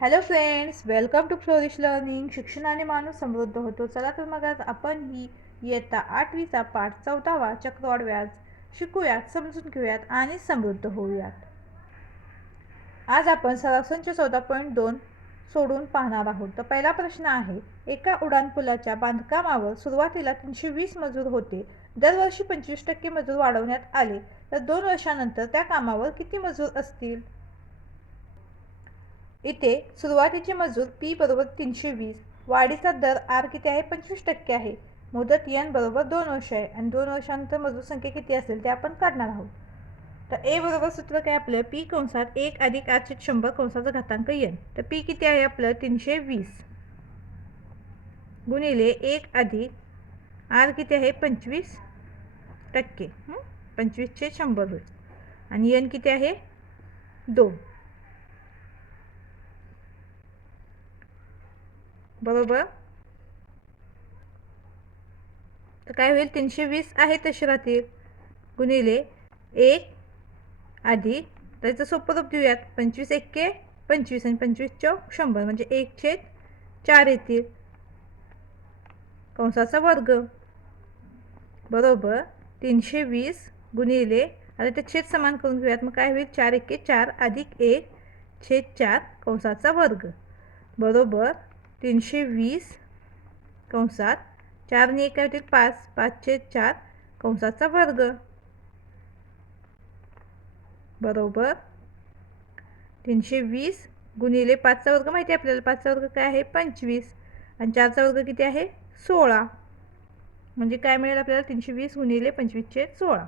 Hello friends welcome to Flourish Learning शिक्षणाने माणूस समृद्ध होतो. चला तर मग आज आपण ही इयत्ता आठवीचा पाठ चौदावा चक्रवाढ व्याज शिकूयात समजून घेऊयात आणि समृद्ध होऊयात. आज आपण सरासनचे चौदा पॉईंट दोन सोडून पाहणार आहोत. तर पहिला प्रश्न आहे एका उड्डाणपुलाच्या बांधकामावर सुरुवातीला तीनशे वीस मजूर होते. दरवर्षी पंचवीस टक्के मजूर वाढवण्यात आले. तर दोन वर्षानंतर त्या कामावर किती मजूर असतील? इथे सुरुवातीची मजूर पी बरोबर तीनशे वीस वाढीचा दर आर किती आहे? पंचवीस टक्के आहे. मुदत यन बरोबर दोन वर्ष आहे. आणि दोन वर्षानंतर मजूर संख्या किती असेल ते आपण काढणार आहोत. तर ए बरोबर सूत्र काय आपलं? पी कंसात एक अधिक आठशे शंभर कंसाचा घातांक यन तर पी किती आहे आपलं? तीनशे वीस. गुणिले एक अधिक आर किती आहे? पंचवीस टक्के. पंचवीसचे शंभर. होईल आणि यन किती आहे? दोन. बरोबर? तर काय होईल? तीनशे वीस आहे तसे राहतील गुणिले एक अधिक त्याचं सोपं रूप देऊयात पंचवीस एक्के पंचवीस आणि पंचवीस चौक शंभर. म्हणजे एक छेद चार येतील. कंसाचा वर्ग. बरोबर? तीनशे वीस गुणिले आता ते छेद समान करून घेऊयात. मग काय होईल? चार एक्के चार अधिक एक छेद चार कंसाचा वर्ग. बरोबर? तीनशे वीस कंसात चारने एका होतील पाच पाचशे चार कंसाचा वर्ग. बरोबर? तीनशे वीस गुणिले पाचचा वर्ग माहिती आहे आपल्याला. पाचचा वर्ग काय आहे? पंचवीस. आणि चारचा वर्ग किती आहे? सोळा. म्हणजे काय मिळेल आपल्याला? तीनशे वीस गुणिले पंचवीसचे सोळा.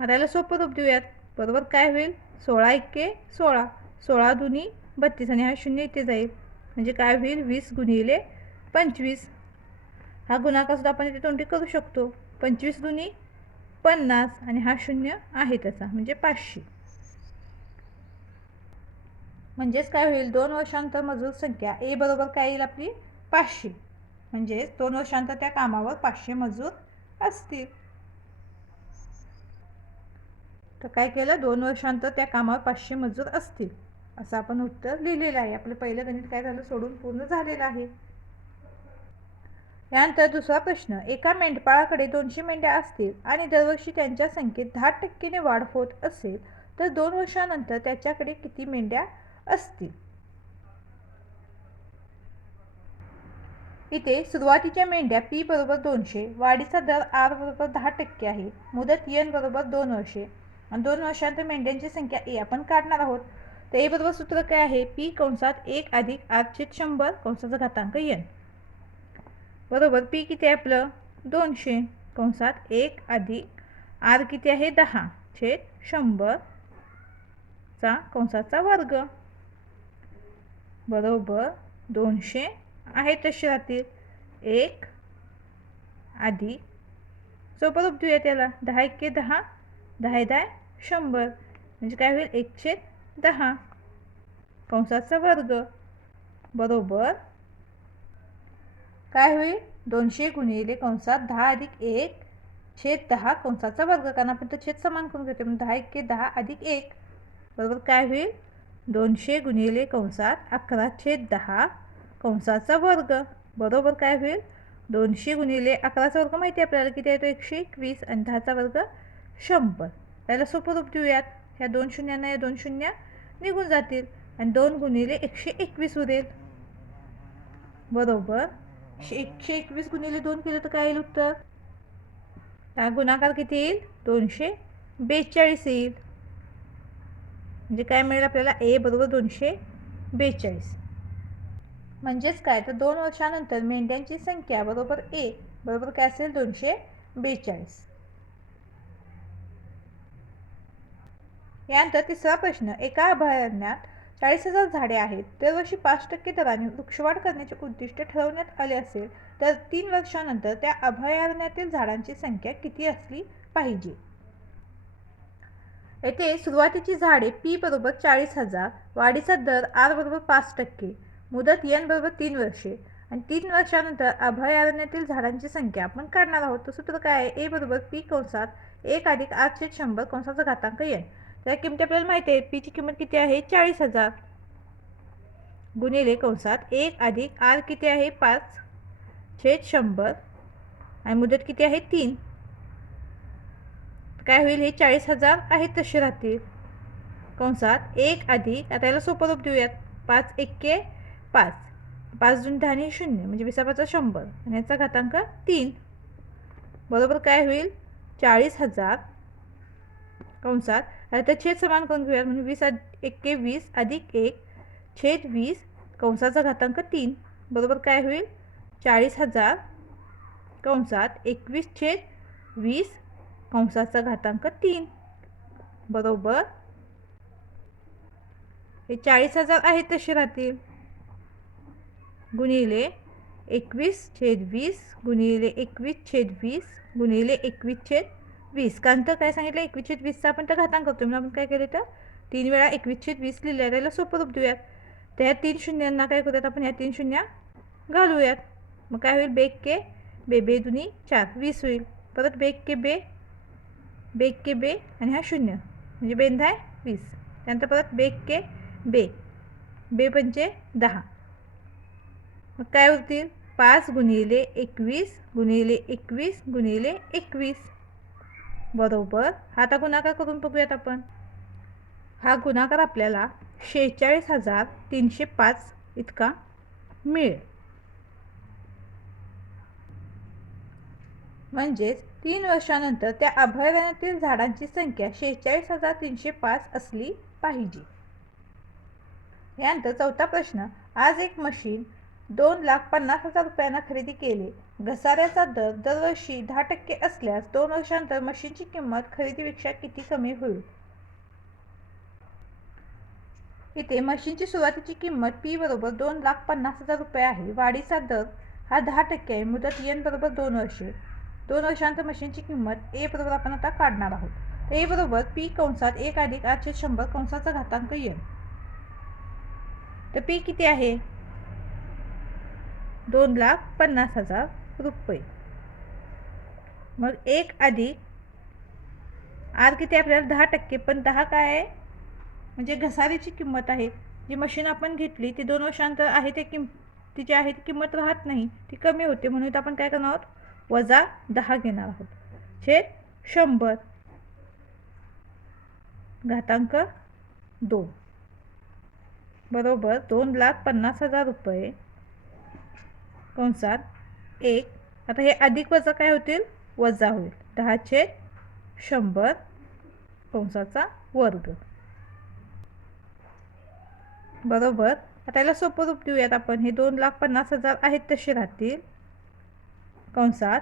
आता याला सोपं रूप देऊयात. बरोबर काय होईल? सोळा एक्के सोळा. सोळा दुनी बत्तीस आणि हा शून्य इथे जाईल. म्हणजे काय होईल? वीस गुणिले पंचवीस. हा गुणाकारसुद्धा आपण इथे तोंडी करू शकतो. पंचवीस गुणी पन्नास आणि हा शून्य आहे त्याचा म्हणजे पाचशे. म्हणजेच काय होईल? दोन वर्षांतर मजूर संख्या ए बरोबर काय येईल आपली? पाचशे. म्हणजेच दोन वर्षांतर त्या कामावर पाचशे मजूर असतील. तर काय केलं? दोन वर्षांतर त्या कामावर पाचशे मजूर असतील. असं आपण उत्तर लिहिलेलं आहे. आपलं पहिलं गणित काय झालं? सोडून पूर्ण झालेलं आहे. यानंतर दुसरा प्रश्न एका मेंढपाळाकडे दोनशे मेंढ्या असतील आणि दरवर्षी त्यांच्या संख्येत दहा टक्केने वाढ होत असेल तर दोन वर्षानंतर त्याच्याकडे किती मेंढ्या असतील? इथे सुरुवातीच्या मेंढ्या पी बरोबर दोनशे वाढीचा दर आर बरोबर दहा टक्के आहे मुदत एन बरोबर दोन वर्षे. आणि दोन वर्षानंतर मेंढ्यांची संख्या ए आपण काढणार आहोत. तर ए बरोबर सूत्र काय आहे? पी कंसात एक अधिक आठशे शंभर कंसाचा घातांक एन बरोबर पी किती आहे आपलं? दोनशे. कंसात एक अधिक आर किती आहे? दहा छेद शंभर चा कंसाचा वर्ग. बरोबर दोनशे आहे तसे राहतील. एक अधिक. सोबत देऊया त्याला. दहा एक दहा दहा दहा शंभर. म्हणजे काय होईल? एकशे दहा. कंसाचा वर्ग. बरोबर. काय होईल? दोनशे गुणिले कंसात दहा अधिक एक छेद दहा कंसाचा वर्ग. कारण आपण तो छेद समान करून घेतो मग दहा एक दहा अधिक एक. बरोबर. काय होईल? दोनशे गुणिले कंसात अकरा छेद दहा कंसाचा वर्ग. बरोबर. काय होईल? दोनशे गुणिले अकराचा वर्ग माहिती आहे आपल्याला. किती आहे तो? एकशे एकवीस आणि दहाचा वर्ग शंभर. त्याला सोपं रूप देऊयात. ह्या दोन शून्यांना या दोन शून्य निघून जातील आणि दोन गुणिले एकशे एकवीस उरेल. बरोबर? एकशे एकवीस गुणिले दोन केलं तर काय येईल उत्तर? हा गुणाकार किती येईल? दोनशे बेचाळीस येईल. म्हणजे काय मिळेल आपल्याला? ए बरोबर दोनशे बेचाळीस. म्हणजेच काय? तर दोन वर्षानंतर मेंढ्यांची संख्या बरोबर ए बरोबर काय असेल? दोनशे बेचाळीस. यानंतर तिसरा प्रश्न एका अभयारण्यात चाळीस हजार झाडे आहेत. दरवर्षी पाच टक्के दराने वृक्षवाढ करण्याचे उद्दिष्ट ठरवण्यात आले असेल तर तीन वर्षानंतर त्या अभयारण्यातील झाडांची संख्या किती असली पाहिजे? येथे सुरुवातीची झाडे पी बरोबर चाळीस हजार वाढीचा दर आर बरोबर पाच टक्के मुदत एन बरोबर तीन वर्षे आणि तीन वर्षानंतर अभयारण्यातील झाडांची संख्या आपण काढणार आहोत. तर सूत्र काय आहे? ए बरोबर पी कंसात एक अधिक आठशे शंभर कंसाचा घातांक एन त्या किमती आपल्याला माहिती आहे पीची किंमत किती आहे? चाळीस हजार. गुणिले कंसात एक अधिक आर किती आहे? पाच. छेद शंभर. आणि मुदत किती आहे? तीन. काय होईल? हे चाळीस हजार आहेत तसे राहतील. कंसात एक अधिक आता याला सोपं रूप देऊयात. पाच एक्के पाच. पाच दोन दहा आणि शून्य म्हणजे विसापाचा शंभर. आणि याचा घातांक तीन. बरोबर काय होईल? चाळीस हजार. कंसात आता छेद समान करून घेऊयात. म्हणून वीस अधिक एक्के वीस अधिक एक छेद वीस कंसाचा घातांक तीन. बरोबर काय होईल? चाळीस हजार कंसात एकवीस छेद वीस कंसाचा घातांक तीन. बरोबर? हे चाळीस हजार आहेत तसे राहतील. गुणिले एकवीस छेद वीस गुणिले एकवीस छेद वीस गुणिले एकवीस छेद वीस. कारण तर काय सांगितलं? एकवीस वीसचा आपण तर घातांक करतो म्हणून आपण काय केलं तर? तीन वेळा एकवीस वीस लिहिलं त्याला सोपं रूप देऊयात. तर ह्या तीन शून्यांना काय करूयात आपण? ह्या तीन शून्या घालूयात. मग काय होईल? बेक के बे बे दुनी चार. वीस होईल. परत बेक के बे बेक के बे आणि हा शून्य. म्हणजे बेंदा आहे वीस. त्यानंतर परत बेक के बे. बे पंचे दहा. मग काय होतील? पाच गुणिले एकवीस गुणिले एकवीस गुणिले एकवीस. बरोबर. हा आता गुणाकार करून बघूयात आपण. हा गुणाकार आपल्याला शेहेचाळीस हजार तीनशे पाच इतका मिळेल. म्हणजेच तीन वर्षानंतर त्या अभयारण्यातील झाडांची संख्या शेहेचाळीस हजार तीनशे पाच असली पाहिजे. यानंतर चौथा प्रश्न आज एक मशीन दोन लाख पन्नास हजार रुपयांना खरेदी केले. घसाऱ्याचा दर दरवर्षी दहा टक्के असल्यास दोन वर्षांतर मशीनची किंमत खरेदीपेक्षा किती कमी होईल? इथे मशीनची सुरुवातीची किंमत पी बरोबर दोन लाख पन्नास हजार रुपये आहे. वाढीचा दर हा दहा टक्के आहे. मुदत एन बरोबर दोन वर्षे. दोन वर्षांतर मशीनची किंमत ए बरोबर आपण आता काढणार आहोत. ए बरोबर पी कंसात एक अधिक आठशे शंभर कंसाचा घातांक एन तर पी किती आहे? दोन लाख पन्नास हजार. रुपये. मग एक अधिक आर किती आपल्याला दहा टक्के पण दहा काय आहे? म्हणजे घसारीची किंमत आहे. जी मशीन आपण घेतली ती दोन वर्षांतर आहे ते किम तिची आहे ती किंमत राहत नाही ती कमी होते. म्हणून आपण काय करणार आहोत? वजा दहा घेणार आहोत. छेद शंभर घातांक दोन. बरोबर दोन लाख पन्नास हजार रुपये. कंसात एक. आता हे अधिक वजा काय होतील? वजा होईल. दहा छेद शंभर कंसाचा वर्ग. बरोबर? आता याला सोपं रूप देऊयात आपण. हे दोन लाख पन्नास हजार आहेत तसे राहतील. कंसात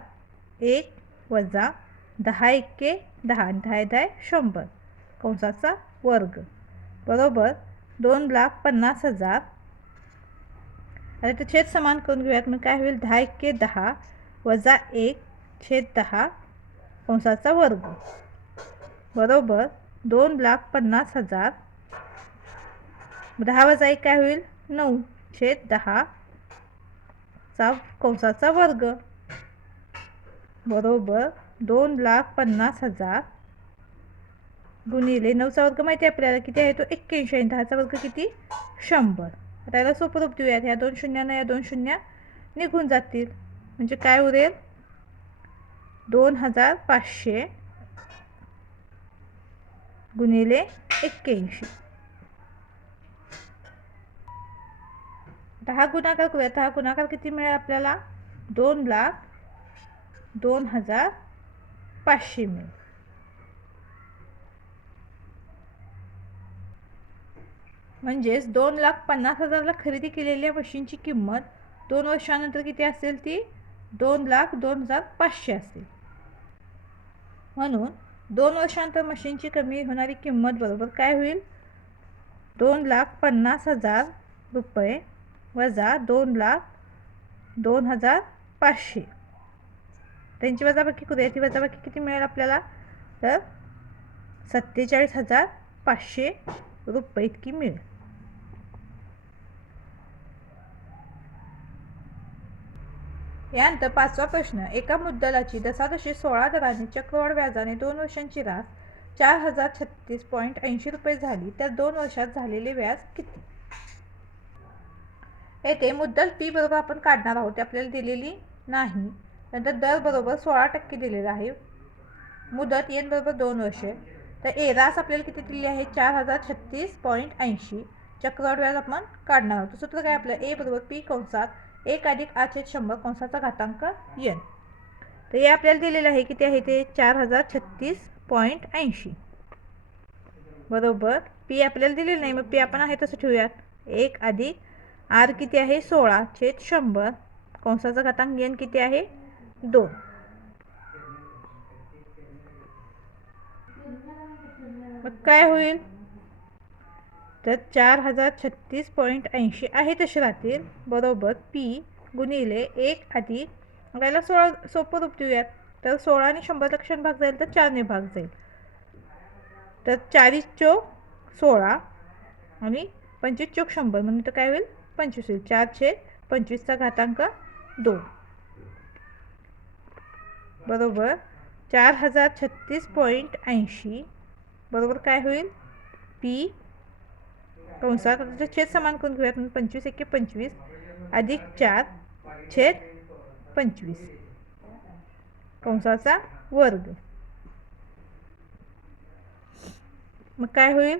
एक वजा दहा एक्के दहा आणि दहा दहा शंभर. कंसाचा वर्ग. बरोबर? दोन लाख पन्नास हजार आता ते छेद समान करून घेऊयात. मग काय होईल? दहा एक्के दहा वजा एक छेद दहा कंसाचा वर्ग. बरोबर दोन लाख पन्नास हजार. दहा वजा एक काय होईल? नऊ छेद दहा चा कंसाचा वर्ग. बरोबर दोन लाख पन्नास हजार. गुणिले नऊचा वर्ग माहिती आहे आपल्याला. किती आहे? तो एक्क्याऐंशी आणि दहाचा वर्ग किती? शंभर. आता याला सोपं रूप देऊयात ह्या दोन शून्यानं या दोन शून्य निघून जातील. म्हणजे काय उरेल? दोन हजार पाचशे गुणिले एक्क्याऐंशी. दहा हा गुणाकार करूया दहा हा गुणाकार किती मिळेल आपल्याला? दोन लाख दोन हजार पाचशे मिळेल. म्हणजेच दोन लाख पन्नास हजारला खरेदी केलेल्या मशीनची किंमत दोन वर्षानंतर किती असेल ती? दोन लाख दोन हजार पाचशे असेल. म्हणून दोन वर्षानंतर मशीनची कमी होणारी किंमत बरोबर काय होईल? दोन लाख पन्नास हजार रुपये वजा दोन लाख दोन हजार पाचशे. त्यांची वजाबाकी करूया. ती वजाबाकी किती मिळेल आपल्याला? तर सत्तेचाळीस हजार पाचशे रुपये इतकी मिळेल. यानंतर पाचवा प्रश्न एका मुद्दलाची दशादशी सोळा दराने चक्रवाढ व्याजाने दोन वर्षांची रास चार हजार छत्तीस पॉईंट ऐंशी रुपये झाली तर दोन वर्षात झालेले व्याज किती? येथे मुद्दल पी बरोबर आपण काढणार आहोत ते आपल्याला दिलेली नाही. नंतर दर बरोबर सोळा टक्के दिलेला आहे. मुदत एन बरोबर दोन वर्षे. तर एरास आपल्याला किती दिली आहे? चार हजार छत्तीस पॉईंट ऐंशी. चक्रवाढ व्याज आपण काढणार आहोत. सूत्र काय आपलं? ए बरोबर पी कंसात एक अधिक आठशे शंभर कंसाचा घातांक यन तर हे आपल्याला दिलेलं आहे किती आहे ते? चार हजार छत्तीस पॉईंट ऐंशी. बरोबर? पी आपल्याला दिलेलं नाही मग पी आपण आहे तसं ठेवूयात. एक अधिक आर किती आहे? सोळा छेद शंभर. कंसाचा घातांक एन किती आहे? दोन. मग काय होईल? तर चार हजार छत्तीस पॉईंट ऐंशी आहे तसे राहतील. बरोबर. पी गुणिले एक अधिक आपल्याला सोळा सोपं रूप देऊयात. तर सोळा आणि शंभर लक्षण भाग जाईल तर चारने भाग जाईल. तर चाळीस चोक सोळा आणि पंचवीस चोक शंभर. म्हणून तर काय होईल? पंचवीस होईल. चारशे पंचवीसचा घातांक दोन. बरोबर. चार हजार छत्तीस पॉईंट ऐंशी. बरोबर काय होईल? पी कंसात आता छेद समान करून घेऊयात. म्हणून पंचवीस एके पंचवीस. अधिक चार छेद पंचवीस. कंसाचा वर्ग. मग काय होईल?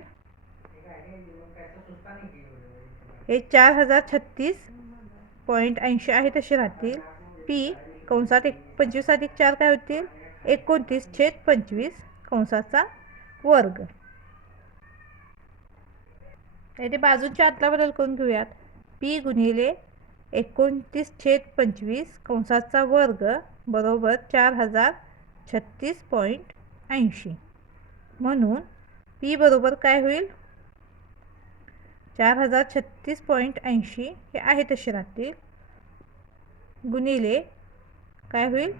हे चार हजार छत्तीस पॉईंट ऐंशी आहे तसे राहतील. पी कंसात एक पंचवीस अधिक चार काय होतील? एकोणतीस छेद पंचवीस कंसाचा वर्ग. येथे बाजूच्या आतला बदल करून घेऊयात. पी गुणिले एकोणतीस छेद पंचवीस कंसाचा वर्ग बरोबर चार हजार छत्तीस पॉईंट ऐंशी. म्हणून पी बरोबर काय होईल? चार हजार छत्तीस पॉईंट ऐंशी हे आहे तसे राहतील. गुणिले काय होईल?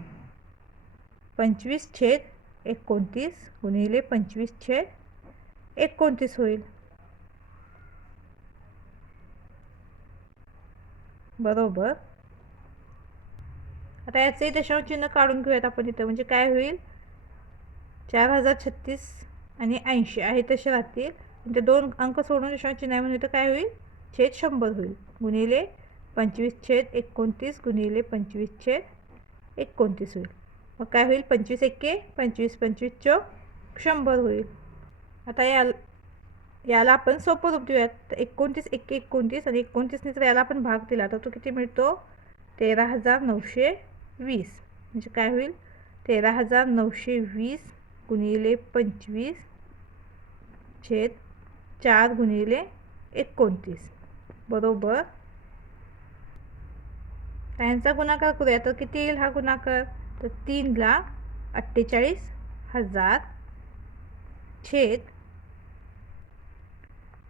पंचवीस छेद एकोणतीस गुणिले पंचवीस छेद एकोणतीस होईल. बरोबर. आता याचंही दशांश चिन्ह काढून घेऊयात आपण इथं. म्हणजे काय होईल? चार हजार छत्तीस आणि ऐंशी आहे तसे राहतील. म्हणजे दोन अंक सोडून दशांश चिन्ह आहे म्हणजे काय होईल? छेद शंभर होईल. गुणिले पंचवीस छेद एकोणतीस गुणिले पंचवीस छेद एकोणतीस होईल. मग काय होईल? पंचवीस एक्के पंचवीस पंचवीस चौक शंभर होईल. आता या याला आपण सोपं रूप देऊयात तर एकोणतीस एक एकोणतीस आणि एकोणतीसने जर याला आपण भाग दिला. तर तो किती मिळतो? तेरा हजार नऊशे वीस. म्हणजे काय होईल? तेरा हजार नऊशे वीस गुणिले पंचवीस छेद चार गुणिले एकोणतीस. बरोबर? यांचा गुणाकार करूया. तर किती येईल हा गुणाकार? तर तीन लाख अठ्ठेचाळीस हजार छेद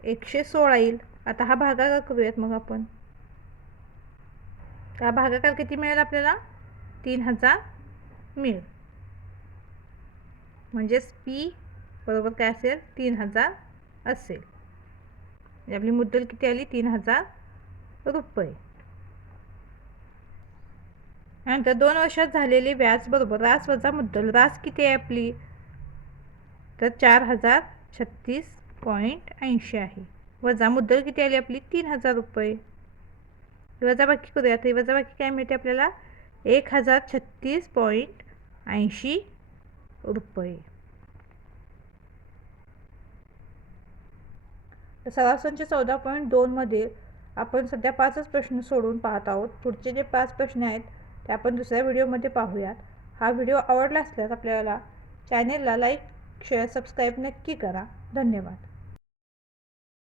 एकशे सोळा येईल. आता हा भागाकार करूयात मग आपण. हा भागाकार किती मिळेल आपल्याला? तीन हजार मिळेल. म्हणजेच पी बरोबर काय असेल? तीन हजार असेल. म्हणजे आपली मुद्दल किती आली? तीन हजार रुपये. नंतर दोन वर्षात झालेले व्याज बरोबर रास वजा मुद्दल. रास किती आहे आपली? तर चार हजार छत्तीस पॉईंट ऐंशी आहे. वजा मुद्दल किती आली आपली? तीन हजार रुपये. वजाबाकी करूया. तर वजाबाकी काय मिळते आपल्याला? एक हजार छत्तीस पॉईंट ऐंशी रुपये. तर सराव संच चौदा पॉईंट दोनमध्ये आपण सध्या पाचच प्रश्न सोडून पाहत आहोत. पुढचे जे पाच प्रश्न आहेत ते आपण दुसऱ्या व्हिडिओमध्ये पाहूयात. हा व्हिडिओ आवडला असल्यास आपल्याला चॅनेलला लाईक शेअर सबस्क्राईब नक्की करा. धन्यवाद.